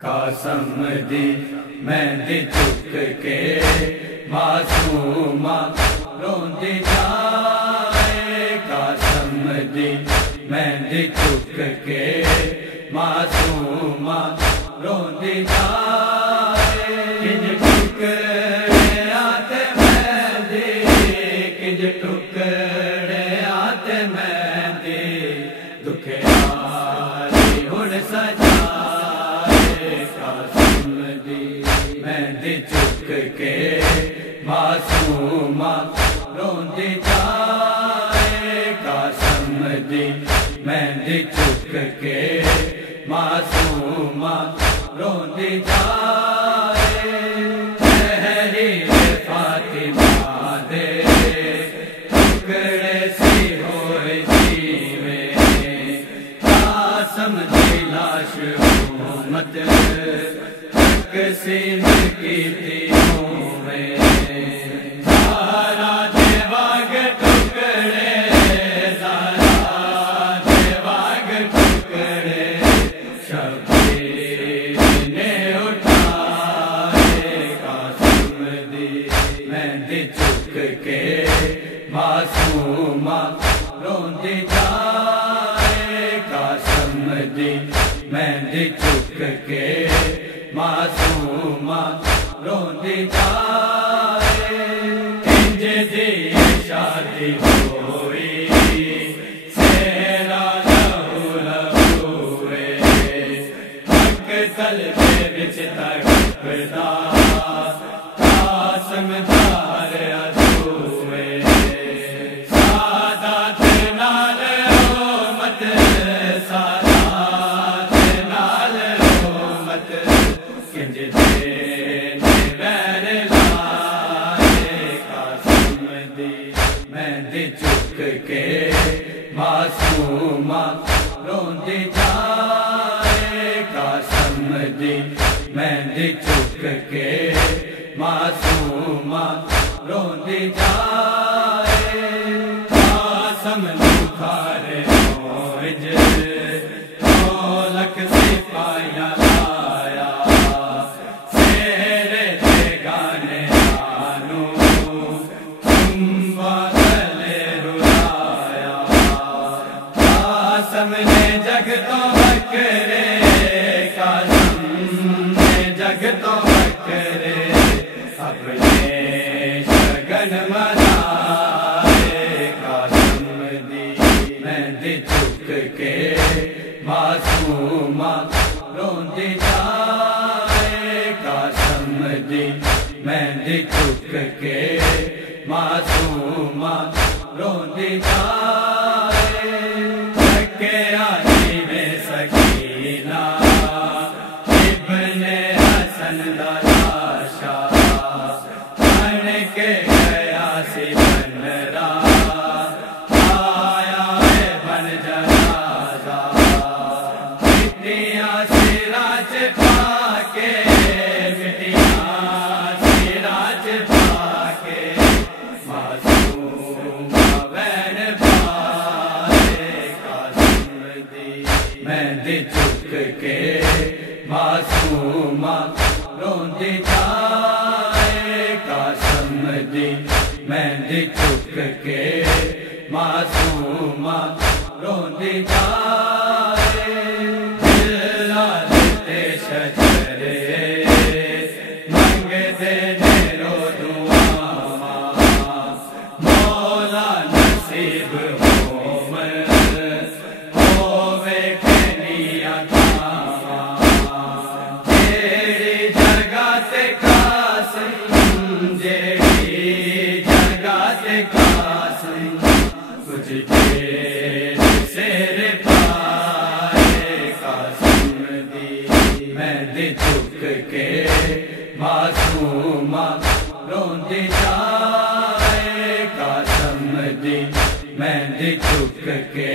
قسم دی مہندی چک کے معصومہ روندی جائے، قسم دی مہندی چک کے معصومہ روندی جائے، کنج ٹکڑے آتے مہندی، کنج ٹکڑے آتے مہندی، دکھیاری ہن سجائے، مہندی چک کے معصومہ روندی جائے، قسم دی مہندی چک کے معصومہ روندی جائے، تحریر فاطمہ دے ٹکڑے سی ہوئے جیوے، قسم دی لاش امت تقسیم کی ہوئے، زہرا دے واگ ٹکڑے، زہرا دے واگ ٹکڑے، شبیر نے اٹھائے، قسم دی مہندی چک کے معصومہ روندی جائے، قسم دی مہندی چک کے معصومہ روندی جائے، کنج دی شادی ہوئی سیرا لہو لہوئے، مقتل دے وچ تڑپدا قاسم دار عدوئے، سادات نال امت، سادات نال امت، کنج دے ویر لائے، قسم دی مہندی چک کے معصومہ روندی جائے، قسم دی مہندی چک کے معصومہ روندی جائے، قاسم نکھارے موج ڈھولک سپاہیاں لایا، سیرے تے گانے آنو کمبا تلے رلایا، قاسم نے جگ تو بکرے، قاسم نے جگ تو بکرے، اپنے شگن منائے، قاسم دی مہندی چک کے معصومہ روندی جائے، قسم دی مہندی چک کے معصومہ روندی جائے، سکے علی میں سکینہ ابن حسن دا لاشا، بن کے گیا سی بنرا، آیا ہے بن جنازہ، مٹیاں سراج پا کے، مٹیاں سراج پا کے، معصوم وین پائے، قاسم دی مہندی چک کے معصومہ روندی جائے، قسم دی مہندی چک کے معصومہ روندی جائے، دل لالتے شجرے منگتے نیرو دعا، مولا نصیب ہووے کنیاں کھاواں، جیڑی جگہ تے قاسم، جیڑی جگہ تے قاسم، کچھ دیر سیر پائے، قاسم دی مہندی چک کے معصومہ روندی جائے، قاسم دی مہندی چک کے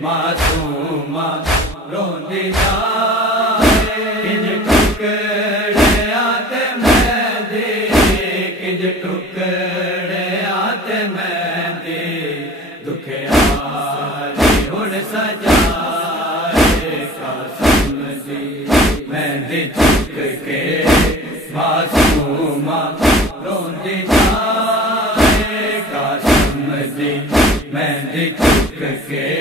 معصومہ روندی جائے، کنج ٹکڑے آتے مہندی، کنج ٹکڑے آتے مہندی، دکھیاری ہن سجائے، قاسم دی میں مہندی چک کے معصومہ روندی جائے قاسم دی مہندی چک کے